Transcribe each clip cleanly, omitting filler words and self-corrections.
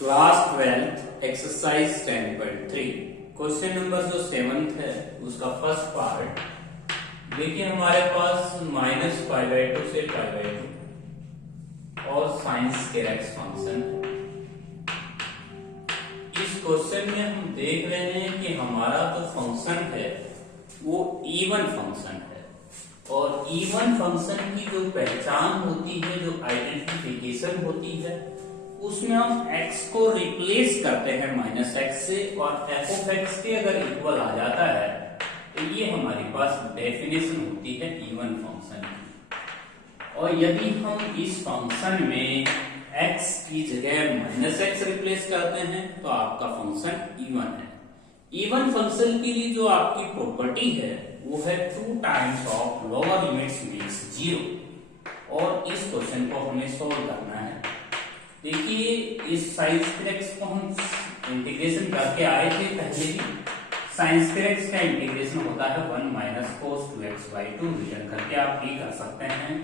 Class 12 exercise 10.3 question number जो 7th है उसका फर्स्ट पार्ट देखिए। हमारे पास -π/2 से π/2 और साइन स्क्वायर एक्स फंक्शन है। इस क्वेश्चन में हम देख रहे हैं कि हमारा जो फंक्शन है वो इवन फंक्शन है और इवन फंक्शन की जो पहचान होती है, जो आइडेंटिफिकेशन होती है, उसमें हम x को रिप्लेस करते हैं -x से और f(x) के अगर इक्वल आ जाता है तो ये हमारे पास डेफिनेशन होती है इवन फंक्शन की। और यदि हम इस फंक्शन में x की जगह -x रिप्लेस करते हैं तो आपका फंक्शन इवन है। इवन फंक्शन के लिए जो आपकी प्रॉपर्टी है वो है 2 times of lower limits makes 0। और इस क्वेश्चन को हमें सोल्व करना है। देखिए इस साइन स्क्वायर एक्स को हम इंटीग्रेशन करके आए थे पहले भी। साइन स्क्वायर एक्स का इंटीग्रेशन होता है 1 - cos 2x/2। रिटर्न करके आप भी कर सकते हैं,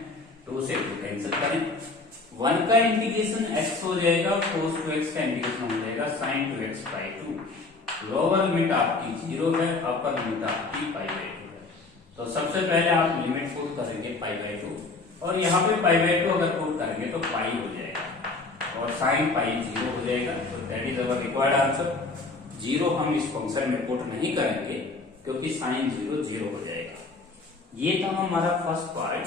2 से 2 कैंसिल करें। 1 का इंटीग्रेशन x हो जाएगा, cos 2x का इंटीग्रेशन हो जाएगा sin 2x/2। लोअर लिमिट आपकी 0 है, अपर लिमिट आपकी π/2 है। तो सबसे पहले आप लिमिट पुट करेंगे π/2 और यहाँ पे π/2 अगर पुट करेंगे तो पाई हो जाएगा और sin π 0 हो जाएगा। तो that is our required answer. 0 हम इस फंक्शन में पुट नहीं करेंगे क्योंकि sin 0 0 हो जाएगा। ये था हमारा फर्स्ट पार्ट।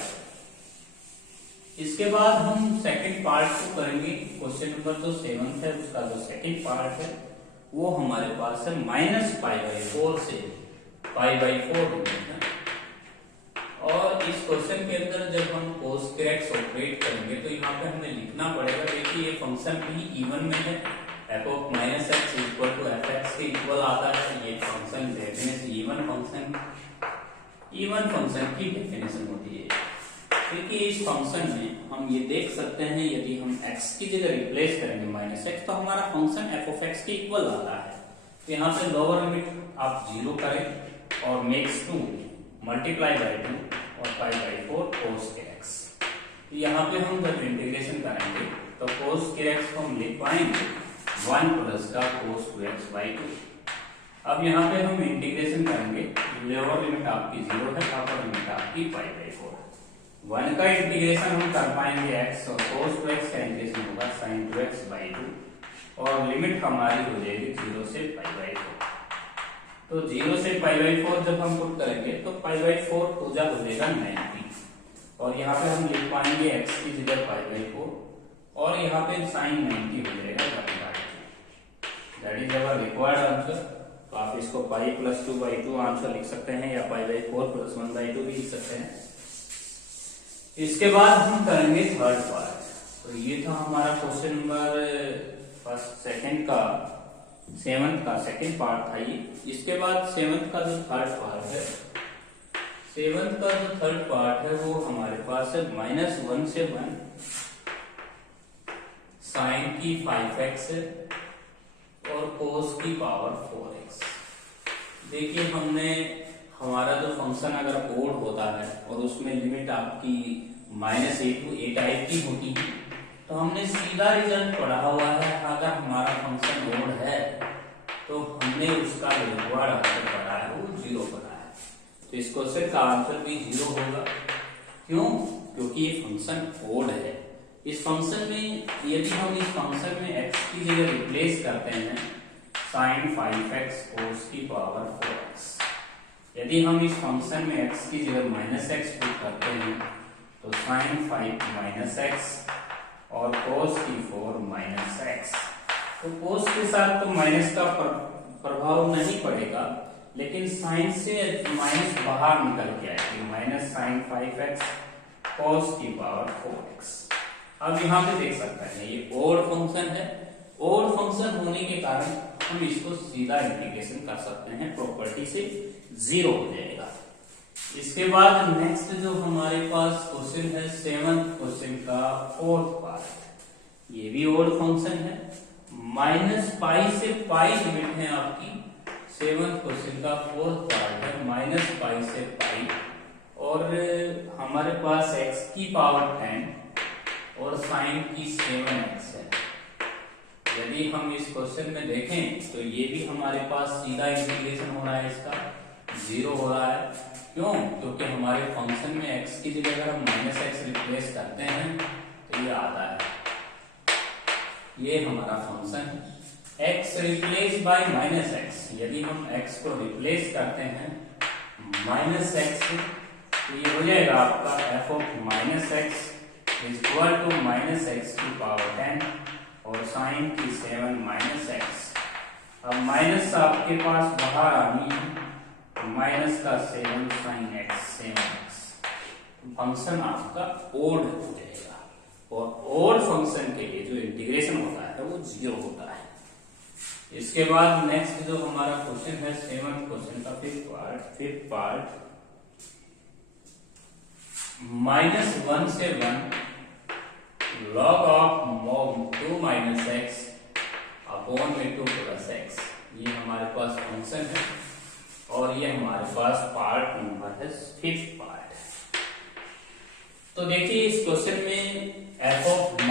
इसके बाद हम सेकंड पार्ट को करेंगे। क्वेश्चन नंबर जो 7th है उसका जो सेकंड पार्ट है वो हमारे पास है -π/4 से π/4 है। और इस क्वेश्चन के अंदर जब हम cos स्क्वायर एक्स ऑपरेट करेंगे तो यहाँ पे हमें लिखना पड़ेगा। देखिए ये फंक्शन भी इवन में है, f(-x) = f(x) के इक्वल आता है। ये फंक्शन डेफिनेशन इवन फंक्शन की डेफिनेशन होती है। देखिए इस फंक्शन में हम ये देख सकते हैं यदि हम x की जगह रिप्लेस करेंगे -x तो हमारा फंक्शन f(x) के इक्वल आता है। तो यहाँ पे लोअर लिमिट आप 0 करें और मेक्स 2 मल्टीप्लाई बाय 2 और π/4 cos x। यहाँ पे हम जब इंटीग्रेशन करेंगे तो cos x को हम लिख पाएंगे 1 प्लस का cos 2x/2। अब यहाँ पे हम इंटीग्रेशन करेंगे, लोअर लिमिट आपकी 0 है, अपर लिमिट आपकी π/4। 1 का इंटीग्रेशन हम कर पाएंगे x और cos 2x का इंटीग्रेशन होगा sin 2x/2 और लिमिट हमारी हो जाएगी 0 से π/4। तो 0 से π/4 जब हम पुट करेंगे तो π/4 पूजा हो जाएगा 90 और यहाँ पे हम लिख पाएंगे x की जगह π/4 और यहाँ पे sin 90 हो जाएगा 1/2। That is our required answer. तो आप इसको π + 2/2 आंसर लिख सकते हैं या π/4 + 1/2 भी लिख सकते हैं। इसके बाद हम करेंगे थर्ड पार्ट। तो ये था हमारा क्वेश्चन नंबर सेकंड का 7th का सेकंड पार्ट था ये। इसके बाद 7th का जो थर्ड पार्ट है, 7th का जो थर्ड पार्ट है वो हमारे पास है -1 से 1 sin की 5x और cos की पावर 4x। देखिए हमने हमारा जो फंक्शन अगर ओड होता है और उसमें लिमिट आपकी -a to a टाइप की होती है तो हमने सीधा रिजल्ट पढ़ा हुआ है। अगर हमारा फंक्शन ओड है तो हमने उसका रिक्वायर्ड आंसर पढ़ा है वो 0 पढ़ा है। तो इस क्वेश्चन का आंसर भी 0 होगा। क्यों? क्योंकि ये फंक्शन ओड है। इस फंक्शन में यदि हम इस फंक्शन में x की जगह रिप्लेस करते हैं sin 5x cos की पावर 4x। यदि हम इस फंक्शन में x की जगह -x पुट करते हैं तो sin 5 - x और cos की 4 - x। तो cos के साथ तो माइनस का प्रभाव नहीं पड़ेगा, लेकिन साइन से माइनस बाहर निकल के आएगी, -sin 5x cos की पावर 4x। अब यहाँ पे देख सकते हैं ये ओड फंक्शन है। ओड फंक्शन होने के कारण हम इसको सीधा इंटीग्रेशन कर सकते हैं, प्रॉपर्टी से 0 हो जाएगा। इसके बाद नेक्स्ट जो हमारे पास क्वेश्चन है 7th क्वेश्चन का 4th पार्ट। ये भी ओड फंक्शन है। -π से π लिमिट है आपकी। 7th क्वेश्चन का 4th पार्ट है -π से π और हमारे पास x की पावर 10 और sin की 7x है। यदि हम इस क्वेश्चन में देखें तो ये भी हमारे पास सीधा इंटीग्रेशन हो रहा है, इसका 0 हो रहा है। क्यों? क्योंकि हमारे फंक्शन में x की जगह अगर हम -x रिप्लेस करते हैं तो ये आता है, ये हमारा function x replace by -x। यदि हम x को रिप्लेस करते हैं -x से तो ये हो जाएगा आपका f of -x is equal to -x की पावर 10 और साइन की 7 -x। अब माइनस आपके पास बाहर आनी है, माइनस का 7 साइन x 7x। फंक्शन आपका ओड हो जाएगा और ओड फंक्शन के लिए जो इंटीग्रेशन होता है वो 0 होता है। इसके बाद नेक्स्ट जो हमारा क्वेश्चन है 7th क्वेश्चन का फिफ्थ पार्ट -1 से 1 log of mod 2 -x upon में 2 + x। ये हमारे पास फंक्शन है और ये हमारे पास पार्ट नंबर है 5th पार्ट। तो देखिए इस क्वेश्चन में f of -x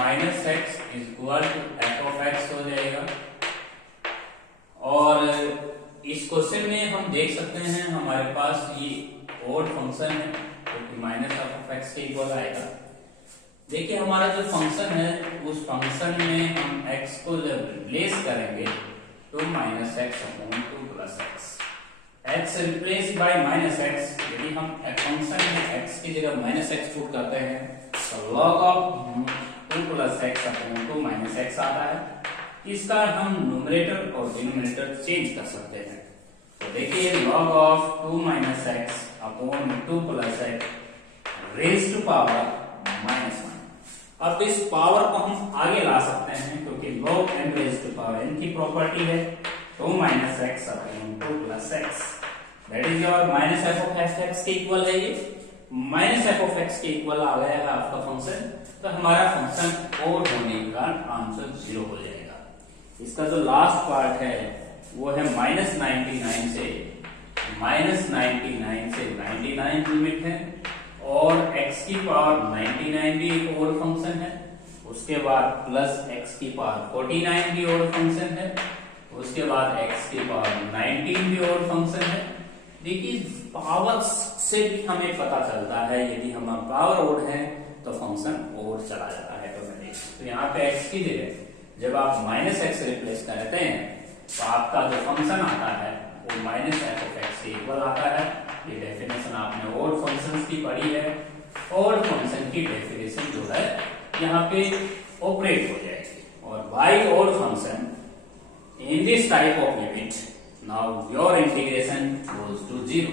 is equal to f of x हो जाएगा और इस क्वेश्चन में हम देख सकते हैं हमारे पास ये ओड फंक्शन है क्योंकि -f(x) के इक्वल आएगा। देखिए हमारा जो फंक्शन है उस फंक्शन में हम x को जब रिप्लेस करेंगे तो -x upon 2 + x। x replace by -x, यदि हम फंक्शन में x की जगह -x पुट करते हैं तो log of 2 + x upon 2 -x आता है। इसका हम न्यूमरेटर और डिनोमिनेटर चेंज कर सकते हैं। तो देखिए log of 2 -x upon 2 + x raise to power -1। अब इस पावर को हम आगे ला सकते हैं क्योंकि log n raise to power n की प्रॉपर्टी है 2 -x upon 2 + x that is your -f of x के इक्वल है। ये -f ऑफ x के इक्वल आ गया है आपका फंक्शन, तो हमारा फंक्शन ओड होने का आंसर 0 हो जाएगा। इसका जो लास्ट पार्ट है वो है -99 से 99 लिमिट है और x की पावर 99 भी एक ओड फंक्शन है। उसके बाद प्लस x की पावर 49 भी ओड फंक्शन है। उसके बाद x की पावर 19 भी ओड फंक्शन है। देखिए पावर से भी हमें पता चलता है यदि हमारा पावर ओड है तो फंक्शन ओड चला जाता है ऑटोमेटिक। तो यहाँ पे x की जगह जब आप -x रिप्लेस करते हैं तो आपका जो फंक्शन आता है वो -f ऑफ x के इक्वल आता है। ये डेफिनेशन आपने ओड फंक्शंस की पढ़ी है। ओड फंक्शन की डेफिनेशन जो है यहाँ पे ऑपरेट हो जाएगी और by odd function in this type of limit now your integration goes to 0।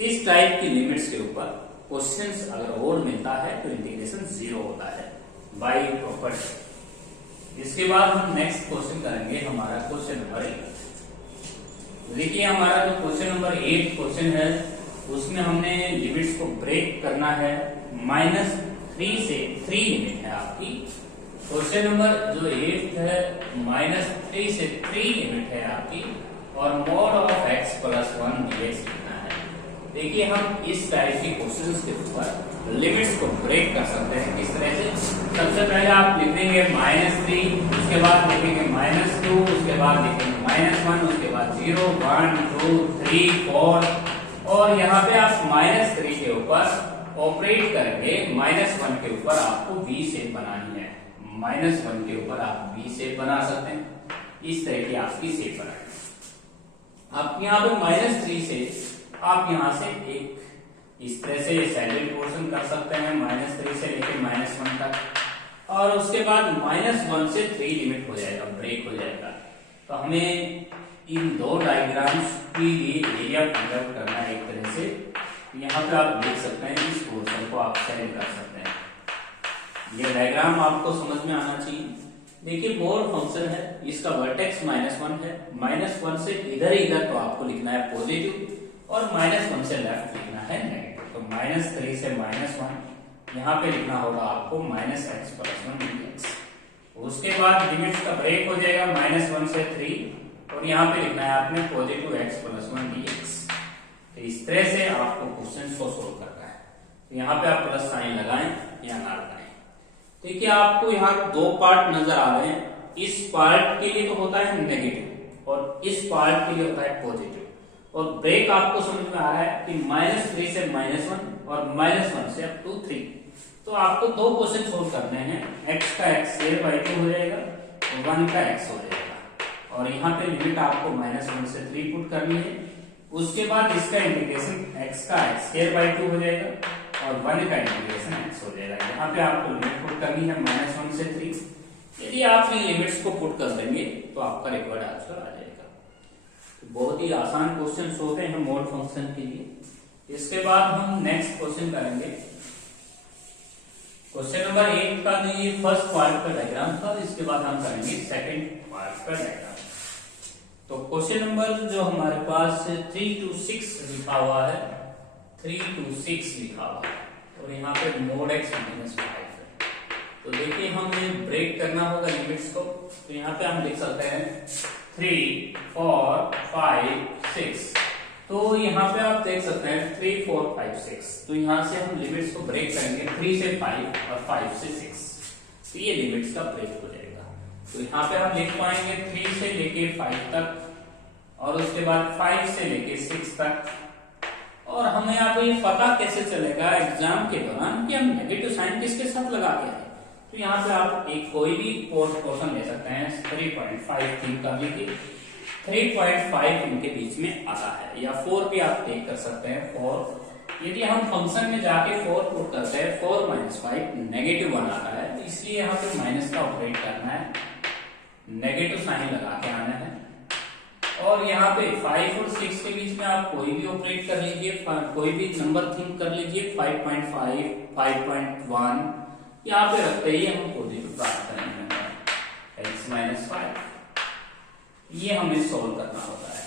इस टाइप की लिमिट्स के ऊपर क्वेश्चंस अगर ओड मिलता है तो इंटीग्रेशन 0 होता है बाय प्रॉपर्टी। इसके बाद हम नेक्स्ट क्वेश्चन करेंगे हमारा क्वेश्चन नंबर 8। देखिए हमारा जो क्वेश्चन नंबर 8 क्वेश्चन है उसमें हमने लिमिट्स को ब्रेक करना है। -3 से 3 लिमिट है आपकी। क्वेश्चन नंबर जो 8 है -3 से 3 लिमिट है आपकी और mod ऑफ x + 1 dx लिखना है। देखिए हम इस टाइप के क्वेश्चंस के ऊपर लिमिट्स को ब्रेक कर सकते हैं किस तरह से। सबसे पहले आप लिखेंगे -3, उसके बाद लिखेंगे -2, उसके बाद लिखेंगे -1, उसके बाद 0 1 2 3 4 और यहाँ पे आप -3 के ऊपर ऑपरेट करेंगे। -1 के ऊपर आपको V शेप बनानी है। -1 के ऊपर आप V शेप बना सकते हैं। इस तरह की आपकी शेप बनाएंगे। आप यहाँ पे -3 से आप यहाँ से एक इस तरह से सैडल पोर्शन कर सकते हैं -3 से लेकर -1 तक और उसके बाद -1 से 3 लिमिट हो जाएगा, ब्रेक हो जाएगा। तो हमें इन दो डायग्राम्स के लिए एरिया फाइंड आउट करना है एक तरह से। यहाँ पे आप देख सकते हैं इस पोर्शन को आप सेंड कर सकते हैं। ये डायग्राम आपको समझ में आना चाहिए। देखिए मोड फंक्शन है, इसका वर्टेक्स -1 है। -1 से इधर तो आपको लिखना है पॉजिटिव और -1 से लेफ्ट लिखना है नेगेटिव। तो -3 से -1 यहाँ पे लिखना होगा आपको -x + 1 dx। उसके बाद लिमिट्स का ब्रेक हो जाएगा -1 से 3 और यहाँ पे लिखना है आपने पॉजिटिव x + 1 dx। तो इस तरह से आपको क्वेश्चन को सोल्व करना है। तो यहाँ पे आप प्लस साइन लगाएं या ना लगाएं। देखिए आपको यहाँ 2 पार्ट नजर आ रहे हैं। इस पार्ट के लिए तो होता है नेगेटिव और इस पार्ट के लिए होता है पॉजिटिव। और ब्रेक आपको समझ में आ रहा है कि -3 से -1 और -1 से अप टू 3। तो आपको दो क्वेश्चन सोल्व करने हैं। x का x स्क्वायर बाई 2 हो जाएगा, 1 का x हो जाएगा, और यहाँ पे लिमिट आपको -1 से 3 पुट करनी है। उसके बाद इसका इंटीग्रेशन x का x स्क्वायर बाई 2 हो जाएगा और 1 का इंटीग्रेशन x हो जाएगा। यहाँ पे आपको लिमिट पुट करनी है -1 से 3। यदि आप इन लिमिट्स को पुट कर देंगे तो आपका रिक्वायर्ड आंसर आ जाएगा। तो बहुत ही आसान क्वेश्चन होते हैं मोड फंक्शन के लिए। इसके बाद हम नेक्स्ट क्वेश्चन करेंगे। क्वेश्चन नंबर 1 का जो ये फर्स्ट पार्ट का डायग्राम था, इसके बाद हम करेंगे सेकंड पार्ट का डायग्राम। तो क्वेश्चन नंबर जो हमारे पास 3 to 6 लिखा हुआ है, 3 to 6 लिखा हुआ है, और यहाँ पे mod x - 5 है। तो देखिए हमें ब्रेक करना होगा लिमिट्स को। तो यहाँ पे हम लिख सकते हैं 3, 4, 5, 6। तो यहाँ पे आप देख सकते हैं 3, 4, 5, 6। तो यहाँ से हम लिमिट्स को ब्रेक करेंगे 3 से 5 और 5 से 6। तो ये लिमिट्स का ब्रेक हो जाएगा। तो यहाँ पे हम लिख पाएंगे 3 से लेके 5 तक, और उसके बाद 5 से लेके 6 तक। और हमें यहाँ पे ये पता कैसे चलेगा एग्जाम के दौरान कि हम नेगेटिव साइन किसके साथ लगा के आए। तो यहाँ पे आप एक कोई भी पोर्शन ले सकते हैं। 3.5 थिंक कर लीजिए, 3.5 इनके बीच में आता है, या 4 भी आप टेक कर सकते हैं। 4 यदि हम फंक्शन में जाके 4 पुट करते हैं, 4 - 5 नेगेटिव 1 आता है, तो इसलिए यहाँ पे माइनस का ऑपरेट करना है, नेगेटिव साइन लगा के आना है। और यहाँ पे 5 और 6 के बीच में आप कोई भी ऑपरेट कर लीजिए, कोई भी नंबर थिंक कर लीजिए। 5.5, 5.1 यहाँ पे रखते ही हम पॉजिटिव प्राप्त करेंगे, x - 5। ये हमें सोल्व करना होता है।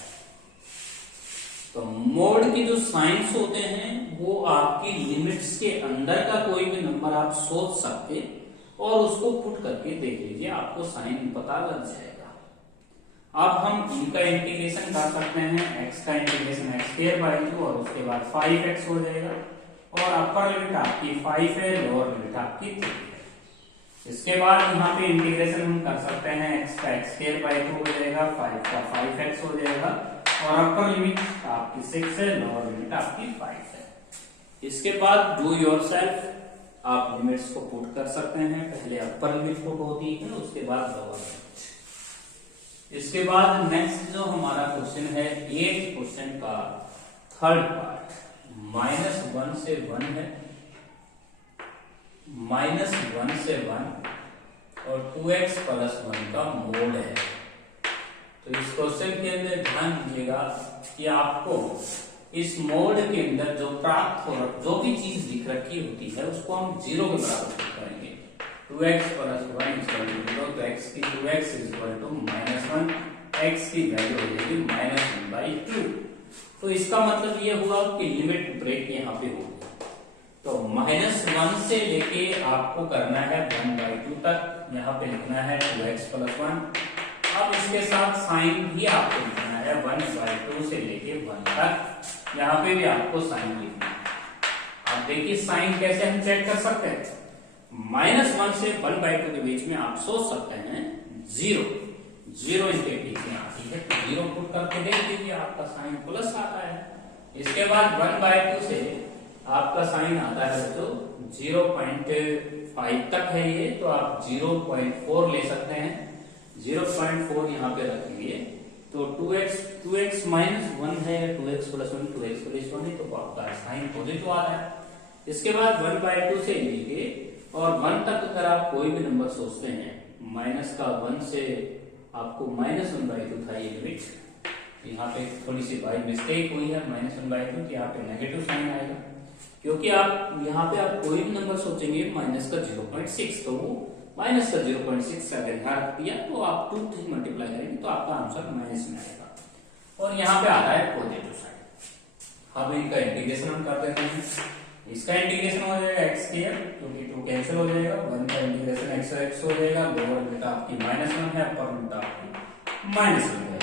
तो मोड के जो साइंस होते हैं वो आपकी लिमिट्स के अंदर का कोई भी नंबर आप सोच सकते और उसको पुट करके देख लीजिए, आपको साइन पता लग जाएगा। अब हम इनका इंटीग्रेशन कर सकते हैं। x का इंटीग्रेशन x स्क्वायर बाई 2 और उसके बाद 5x हो जाएगा, और अपर लिमिट आपकी 5 है, लोअर लिमिट आपकी 3 है। इसके बाद यहाँ पे इंटीग्रेशन हम कर सकते हैं। x का x स्क्वायर बाई 2 हो जाएगा, 5 का 5x हो जाएगा, और अपर लिमिट आपकी 6 है, लोअर लिमिट आपकी 5 है। इसके बाद डू योरसेल्फ आप लिमिट्स को पुट कर सकते हैं। पहले अपर लिमिट पुट होती है, उसके बाद लोअर लिमिट। इसके बाद नेक्स्ट जो हमारा क्वेश्चन है 8th क्वेश्चन का थर्ड पार्ट, -1 से 1 है, -1 से 1 और 2x + 1 का मोड है। तो इस क्वेश्चन के अंदर ध्यान दीजिएगा कि आपको इस मोड के अंदर जो प्राप्त हो जो भी चीज लिख रखी होती है उसको हम 0 के बराबर करेंगे। 2x + 1 = 0, तो x की 2x = -1, x की वैल्यू हो जाएगी -1/2। तो इसका मतलब ये हुआ कि लिमिट ब्रेक यहाँ पे होगी। तो -1 से लेके आपको करना है 1/2 तक। यहाँ पे लिखना है 2x + 1। अब इसके साथ साइन भी आपको लिखना है 1/2 से लेके 1 तक। यहाँ पे भी आपको साइन लिखना है। अब देखिए साइन कैसे हम चेक कर सकते हैं। -1 से 1/2 के बीच में आप सोच सकते हैं 0 इनके बीच में आती है, तो 0 पुट करके देख लीजिए, आपका साइन प्लस आता है। इसके बाद 1/2 से आपका साइन आता है तो 0.5 तक है ये, तो आप 0.4 ले सकते हैं। 0.4 यहाँ पे रखेंगे, तो 2x - 1 है, 2x + 1 2x + 1 है, तो आपका साइन पॉजिटिव आ रहा है। इसके बाद 1/2 से लेके और 1 तक अगर आप कोई भी नंबर सोचते हैं, माइनस का 1 से आपको -1/2 था ये लिमिट। यहाँ पे थोड़ी सी बाई मिस्टेक हुई है, -1/2 की यहाँ पे नेगेटिव साइन आएगा, क्योंकि आप यहाँ पे आप कोई भी नंबर सोचेंगे माइनस का 0.6, तो वो माइनस का 0.6 से अगर यहाँ रख दिया तो आप 2 से मल्टीप्लाई करेंगे तो आपका आंसर माइनस में आएगा, और यहाँ पे आता है पॉजिटिव साइन। अब इनका इंटीग्रेशन हम कर देते हैं। इसका इंटीग्रेशन हो जाएगा x स्क्वायर, क्योंकि 2 कैंसिल हो जाएगा, 1 का इंटीग्रेशन x हो जाएगा, लोअर लिमिट आपकी -1 है, अपर लिमिट आपकी -1 है।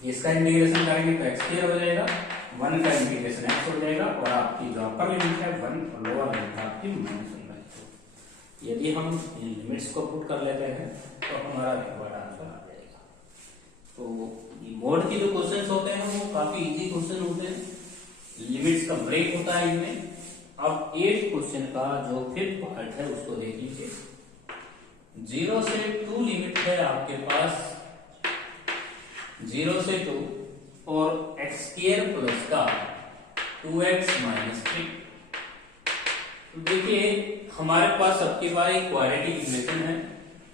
इसका इंटीग्रेशन करेंगे तो x स्क्वायर हो जाएगा, 1 का इंटीग्रेशन x हो जाएगा, और आपकी जो अपर लिमिट है 1 और लोअर लिमिट आपकी -1/2। यदि हम इन लिमिट्स को पुट कर लेते हैं तो हमारा रिक्वायर्ड आंसर आ जाएगा। तो मोड के जो क्वेश्चंस होते हैं वो काफी इजी क्वेश्चन होते हैं, लिमिट्स का ब्रेक होता है इनमें। अब 8 क्वेश्चन का जो 5th पार्ट है उसको देख लीजिए। 0 से 2 लिमिट है आपके पास, 0 से 2 और एक्स स्क्वायर प्लस का 2x माइनस 3। तो देखिए हमारे पास सबके पास एक क्वाड्रेटिक इक्वेशन है।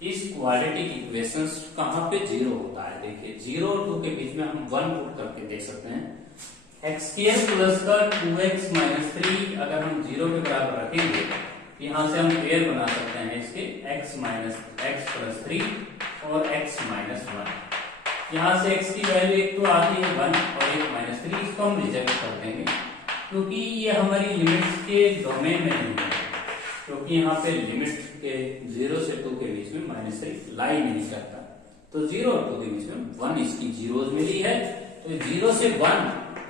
इस क्वाड्रेटिक इक्वेशन कहाँ पे 0 होता है, देखिए 0 और 2 के बीच में हम 1 पुट करके देख सकते हैं। एक्स स्क्वायर प्लस का 2x माइनस 3 अगर हम 0 के बराबर रखेंगे, यहां से हम पेयर बना सकते हैं इसके x माइनस एक्स प्लस 3 और x माइनस 1। यहाँ से x की वैल्यू एक तो आती है 1 और एक माइनस 3, इसको हम रिजेक्ट कर देंगे क्योंकि ये हमारी लिमिट्स के डोमेन में नहीं है, क्योंकि यहाँ पे लिमिट के 0 से 2 के बीच में माइनस 3 लाई नहीं करता। तो 0 और 2 के बीच में 1 इसकी जीरोज मिली है, तो 0 से 1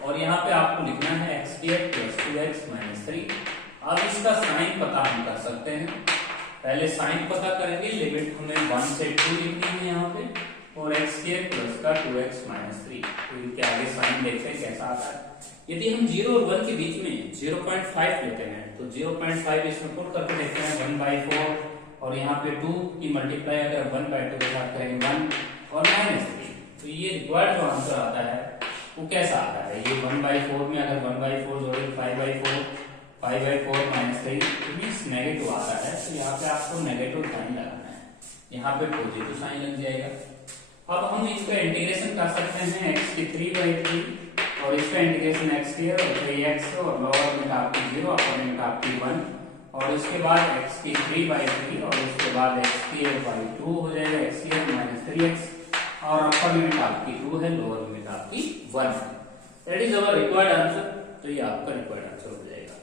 और यहाँ पे आपको लिखना है x square plus 2x minus 3। अब इसका साइन पता हम कर सकते हैं, पहले साइन पता करेंगे। लिमिट हमें 1 से 2 लिखनी है यहाँ पे और एक्स स्क्वायर प्लस का 2x माइनस 3। तो इनके आगे साइन देखते हैं कैसा आता है। यदि हम 0 और 1 के बीच में 0.5 लेते हैं तो 0.5 इसमें पुट करके देखते हैं 1/4 और यहाँ पे 2 की मल्टीप्लाई अगर 1/2 के साथ करेंगे 1 और माइनस 3। तो ये रिक्वायर्ड जो आंसर आता है वो कैसा आता है, ये 1/4 में अगर 1/4 जोड़े 5/4 माइनस 3 मीन्स नेगेटिव आता है। तो यहाँ पे आपको नेगेटिव साइन लगाना है, यहाँ पे पॉजिटिव साइन लग जाएगा। अब हम इसका इंटीग्रेशन कर सकते हैं x की 3/3 और इसका इंटीग्रेशन x स्क्वायर और 3x और लोअर लिमिट आपकी 0 अपर लिमिट आपकी 1 और इसके बाद x की 3/3 और उसके बाद x स्क्वायर बाई 2 हो जाएगा x स्क्वायर माइनस 3x और अपर लिमिट आपकी 2 है, लोअर लिमिट आपकी 1 है। That is our required answer. तो ये आपका रिक्वायर्ड आंसर हो जाएगा।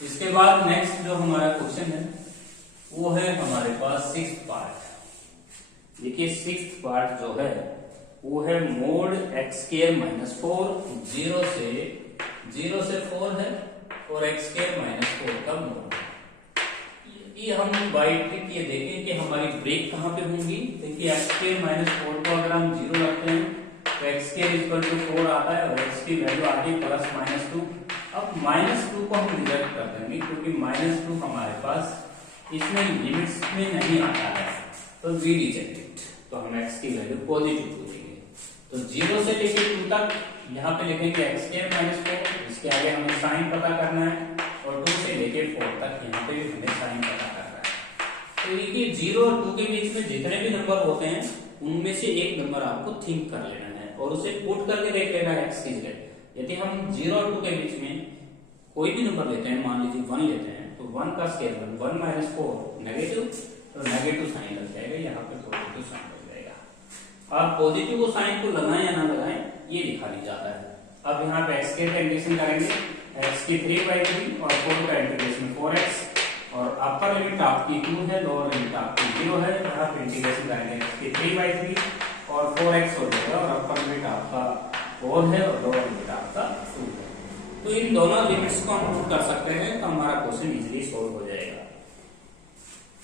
इसके बाद नेक्स्ट जो हमारा क्वेश्चन है वो है हमारे पास 6th पार्ट। देखिए 6th पार्ट जो है वो है मोड एक्स स्क्वायर माइनस 4, 0 से 4 है और एक्स स्क्वायर माइनस 4 का मोड। ये हम बाई ट्रिक ये देखें कि हमारी ब्रेक कहाँ पे होंगी। देखिए एक्स स्क्वायर माइनस 4 को अगर हम 0 रखते हैं तो एक्स स्क्वायर इक्वल टू 4 आता है और एक्स की वैल्यू आती है प्लस माइनस 2। अब माइनस 2 को हम रिजेक्ट कर देंगे क्योंकि माइनस 2 हमारे पास इसमें लिमिट्स में नहीं आता है, तो वी रिजेक्ट इट। तो हम एक्स की वैल्यू पॉजिटिव हो जाएगी। तो 0 से लेकर 2 तक यहाँ पे लिखेंगे एक्स स्क्वायर माइनस 4, इसके आगे हमें साइन पता करना है और 2 से लेकर 4 तक यहाँ पे भी हमें साइन पता करना है। तो देखिए 0 और 2 के बीच में जितने भी नंबर होते हैं उनमें से एक नंबर आपको थिंक कर लेना है और उसे पुट करके देख लेना है एक्स की जगह। यदि हम 0 और 2 के बीच में कोई भी नंबर लेते हैं, मान लीजिए 1 लेते हैं, तो 1 का स्क्वायर 1 माइनस 4 नेगेटिव, तो नेगेटिव साइन लग जाएगा, यहाँ पे पॉजिटिव साइन लग जाएगा। अब पॉजिटिव को साइन को लगाएं या ना लगाएं ये दिखा दी जाता है। अब यहाँ पे x के इंटीग्रेशन करेंगे, x की 3/3 और 4 का इंटीग्रेशन 4x और अपर लिमिट आपकी 2 है, लोअर लिमिट आपकी 0 है। यहाँ पे इंटीग्रेशन करेंगे x की 3/3 और 4x हो जाएगा और अपर लिमिट आपका 4 है और लोअर लिमिट आपका 2 है। तो इन दोनों लिमिट्स को हम पुट कर सकते हैं तो हमारा क्वेश्चन इजीली सॉल्व हो जाएगा।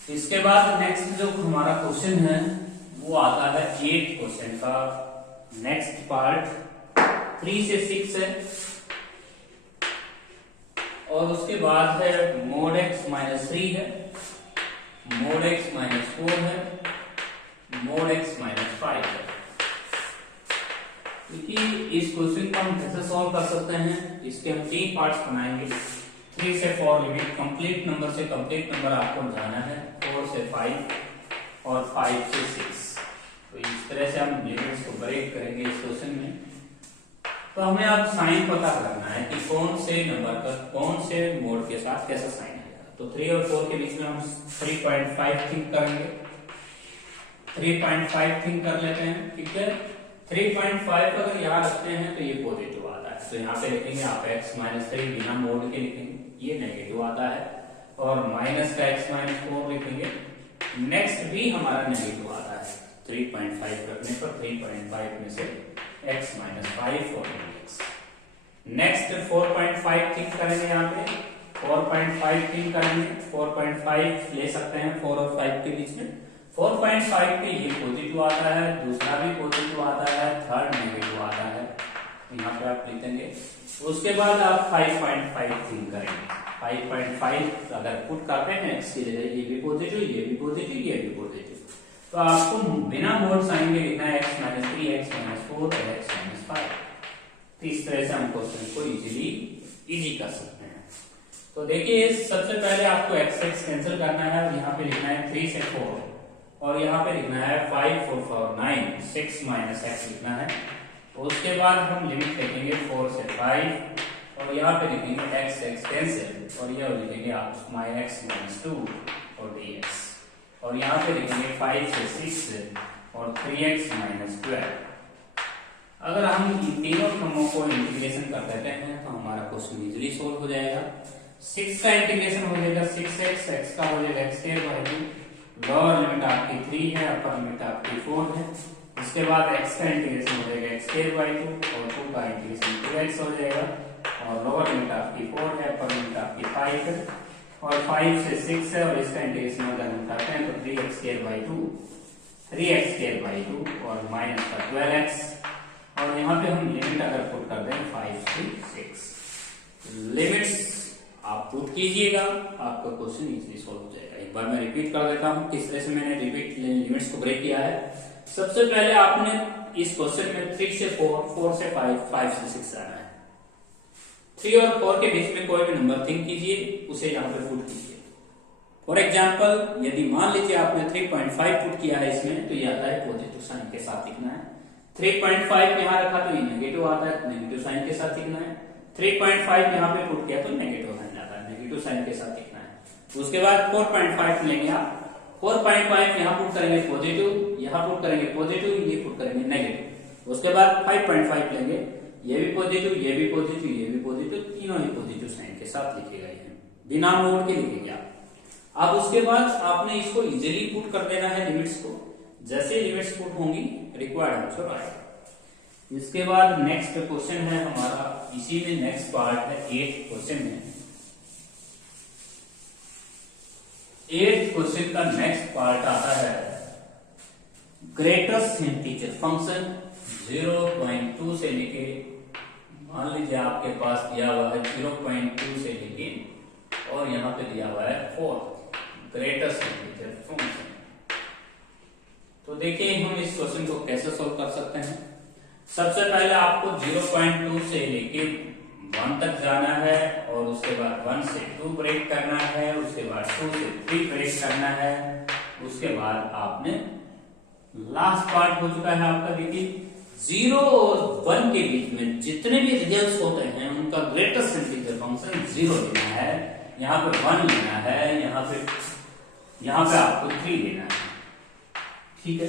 इसके बाद नेक्स्ट जो हमारा क्वेश्चन है वो आता है 8th क्वेश्चन का नेक्स्ट पार्ट। 3 से 6 है और उसके बाद है मोड x माइनस 3 है, मोड x माइनस 4 है, मोड x माइनस 5 है। देखिए इस क्वेश्चन को हम कैसे सॉल्व कर सकते हैं, इसके हम 3 पार्ट्स बनाएंगे। 3 से 4 लिमिट, कंप्लीट नंबर से कंप्लीट नंबर आपको जाना है, 4 से 5 और 5 से 6। तो इस तरह से हम लिमिट्स को ब्रेक करेंगे इस क्वेश्चन में। तो हमें अब साइन पता करना है कि कौन से नंबर का कौन से मोड के साथ कैसा साइन आएगा। तो 3 और 4 के बीच में हम 3.5 थिंक करेंगे, 3.5 थिंक कर लेते हैं, ठीक है। 3.5 अगर यहाँ रखते हैं तो ये पॉजिटिव आता है, तो यहाँ पे लिखेंगे आप x माइनस 3 बिना मोड के लिखेंगे, ये नेगेटिव आता है और माइनस का x माइनस 4 लिखेंगे, नेक्स्ट भी हमारा नेगेटिव आता है। 3.5 रखने पर 3.5 में से x माइनस 5 और x। नेक्स्ट 4.5 थिंक करेंगे यहाँ पे, 4.5 थिंक करेंगे, 4.5 ले सकते हैं 4 और 5 के बीच में। 4.5 पे ये पॉजिटिव आता है, दूसरा भी पॉजिटिव आता है, थर्ड नेगेटिव आता है, यहाँ पे आप लिखेंगे। उसके बाद आप 5.5 थिंक करेंगे। 5.5 अगर पुट करते हैं x की जगह, ये भी पॉजिटिव, ये भी पॉजिटिव, ये भी पॉजिटिव, तो आपको बिना मोड साइन के लिखना है x माइनस 3, x माइनस 4 और x माइनस 5। तो इस तरह से हम क्वेश्चन को इजी कर सकते हैं। तो देखिए सबसे पहले आपको x कैंसिल करना है और यहाँ पे लिखना है 3 से 4 और यहाँ पे लिखना है 5 4 4 9 6 माइनस x लिखना है। उसके बाद हम लिमिट लिखेंगे 4 से 5 और यहाँ पे लिखेंगे x कैंसिल और ये लिखेंगे आप x माइनस 2 और dx और यहाँ पे लिखेंगे 5 से 6 और 3x माइनस 12। अगर हम इन तीनों टर्मों को इंटीग्रेशन कर देते हैं तो हमारा क्वेश्चन इजीली सोल्व हो जाएगा। 6 का इंटीग्रेशन हो जाएगा 6x, x का हो जाएगा x square by 2, lower limit आपकी 3 है, अपर लिमिट आपकी 4 है। इसके बाद x का इंटीग्रेशन हो जाएगा x स्क्वायर बाय 2 और 2 का इंटीग्रेशन 2x हो जाएगा और लोअर लिमिट आपकी 4 है, अपर लिमिट आपकी 5 है और 5 से 6 है और इसका इंटीग्रेशन अगर हम करते हैं तो 3x square by 2, 3x square by 2 और माइनस का 12x और यहाँ पे हम लिमिट अगर पुट कर दें 5 से 6, लिमिट्स आप पुट कीजिएगा, आपका क्वेश्चन इजीली सॉल्व हो जाएगा। एक बार मैं रिपीट कर देता हूँ किस तरह से मैंने लिमिट्स को ब्रेक किया है। सबसे पहले आपने इस क्वेश्चन में 3 से 4, 4 से 5, 5 से 6 आना है। 3 और 4 के बीच में कोई भी नंबर थिंक कीजिए, उसे यहाँ पे पुट कीजिए। फॉर एग्जाम्पल यदि मान लीजिए आपने 3.5 पुट किया है इसमें, तो ये आता है पॉजिटिव साइन के साथ लिखना है। 3.5 यहाँ रखा तो ये नेगेटिव आता है, नेगेटिव साइन के साथ लिखना है। 3.5 यहाँ पे पुट किया तो नेगेटिव साइन आता है, नेगेटिव साइन के साथ लिखना है। उसके बाद 4.5 लेंगे आप, 4.5 यहाँ पुट करेंगे पॉजिटिव, यहाँ पुट करेंगे पॉजिटिव, ये पुट करेंगे नेगेटिव। उसके बाद 5.5 लेंगे, ये भी पॉजिटिव, ये भी पॉजिटिव, ये भी पॉजिटिव, तीनों ही पॉजिटिव साइन के साथ लिखे गए हैं, बिना मोड़ के लिखेंगे आप। अब उसके बाद आपने इसको इजीली पुट कर देना है लिमिट्स को। जैसे लिमिट्स पुट होंगी रिक्वायर्ड आंसर आएगा। इसके बाद नेक्स्ट क्वेश्चन है हमारा, इसी में नेक्स्ट पार्ट है 8th क्वेश्चन में। 8th क्वेश्चन का नेक्स्ट पार्ट आता है ग्रेटेस्ट इंटीजर फंक्शन 0.2 से लेके, मान लीजिए आपके पास दिया हुआ है 0.2 से लेके और यहाँ पे दिया हुआ है 4, ग्रेटेस्ट इंटीजर फंक्शन। तो देखिए हम इस क्वेश्चन को कैसे सोल्व कर सकते हैं। सबसे पहले आपको 0.2 से लेके 1 तक जाना है और उसके बाद 1 से 2 ब्रेक करना है, उसके बाद 2 से 3 ब्रेक करना है। उसके बाद आपने लास्ट पार्ट हो चुका है आपका, देखिए 0 और 1 के बीच में जितने भी रिजल्ट्स होते हैं उनका ग्रेटेस्ट इंटीजर फंक्शन 0 लेना है, यहाँ पे 1 लेना है, यहाँ पे आपको 3 लेना है। ठीक है,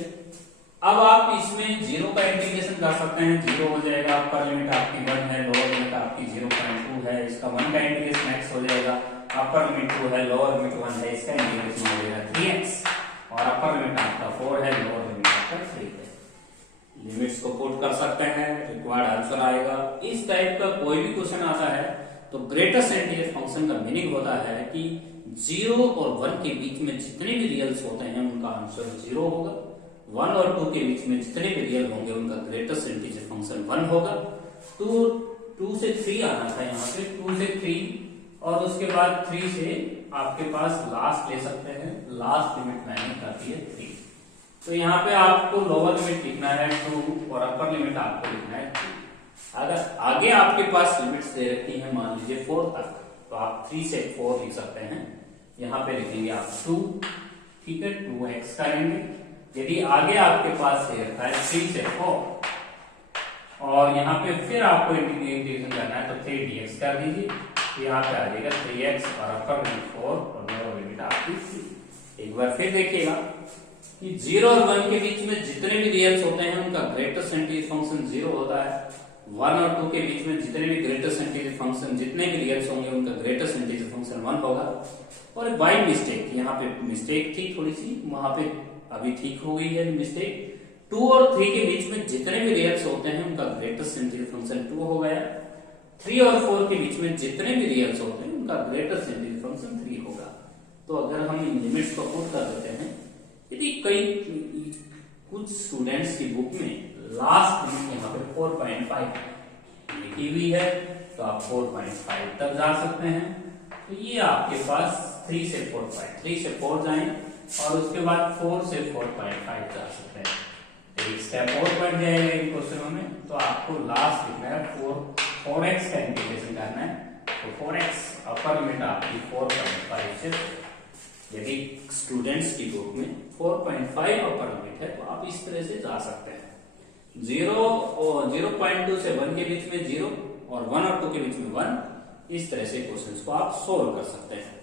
अब आप इसमें 0 का इंटीग्रेशन कर सकते हैं, 0 हो जाएगा, अपर लिमिट आपकी 1 है, लोअर लिमिट आपकी 0.2 है, इसका 1 का इंटीग्रेशन x हो जाएगा, अपर लिमिट 2 है, लोअर लिमिट 1 है, इसका इंटीग्रेशन हो जाएगा 3x और अपर लिमिट आपका 4 है, लोअर लिमिट आपका 3 है। लिमिट्स को पुट कर सकते हैं, रिक्वायर्ड आंसर आएगा। इस टाइप का कोई भी क्वेश्चन आता है तो ग्रेटेस्ट इंटीजर फंक्शन का मीनिंग होता है कि 0 और 1 के बीच में जितने भी रियल्स होते हैं उनका आंसर 0 होगा, 1 और 2 के बीच में जितने भी रियल होंगे उनका ग्रेटेस्ट इंटीजर फंक्शन 1 होगा। 2 से 3 आना था यहाँ पे, 2 से 3 और उसके बाद 3 से आपके पास लास्ट ले सकते हैं, लास्ट लिमिट मैंने कर दी है 3। तो यहाँ पे आपको लोअर लिमिट लिखना है 2 और अपर लिमिट आपको लिखना है 3। अगर आगे आपके पास लिमिट्स दे रखी है मान लीजिए 4 तक, तो आप 3 से 4 लिख सकते हैं, यहाँ पे लिखेंगे आप 2, ठीक है, 2x करेंगे। यदि आगे आपके पास दे रखा है 3 से 4 और यहाँ पे फिर आपको इंटीग्रेशन करना है तो 3dx कर दीजिए, तो यहाँ पे आ जाएगा 3x और अपर लिमिट 4 और लोअर लिमिट आपकी 3। एक बार फिर देखिएगा कि 0 और 1 के बीच में जितने भी रियल्स होते हैं उनका ग्रेटेस्ट इंटीजर फंक्शन 0 होता है। 1 और 2 के बीच में जितने भी ग्रेटेस्ट इंटीजर फंक्शन, जितने भी रियल्स होंगे उनका ग्रेटेस्ट इंटीजर फंक्शन 1 होगा। और बाय मिस्टेक, यहाँ पे मिस्टेक थी थोड़ी सी, वहां पे अभी ठीक हो गई है मिस्टेक। 2 और 3 के बीच में जितने भी रियल्स होते हैं उनका ग्रेटेस्ट इंटीजर फंक्शन 2 हो गया। 3 और 4 के बीच में जितने भी रियल्स होते हैं उनका ग्रेटेस्ट इंटीजर फंक्शन 3 होगा। तो अगर हम इन लिमिट्स को पुट कर देते हैं, यदि कुछ स्टूडेंट्स की बुक में लास्ट लिमिट यहाँ पे 4.5 लिखी हुई है, तो आप 4.5 तक जा सकते हैं। तो ये आपके पास 3 से 4.5, 3 से 4 जाएं और उसके बाद 4 से 4.5 जा सकते हैं। एक स्टेप और बढ़ जाएगा इन क्वेश्चनों में, तो आपको लास्ट लिखना है 4x का इंटीग्रेशन करना है। तो 4x अपर लिमिट आपकी 4.5 से, यदि स्टूडेंट्स की बुक में 4.5 अपर लिमिट है, तो आप इस तरह से जा सकते हैं। 0.2 से 1 के बीच में 0 और 1 और 2 के बीच में 1, इस तरह से क्वेश्चंस को आप सोल्व कर सकते हैं।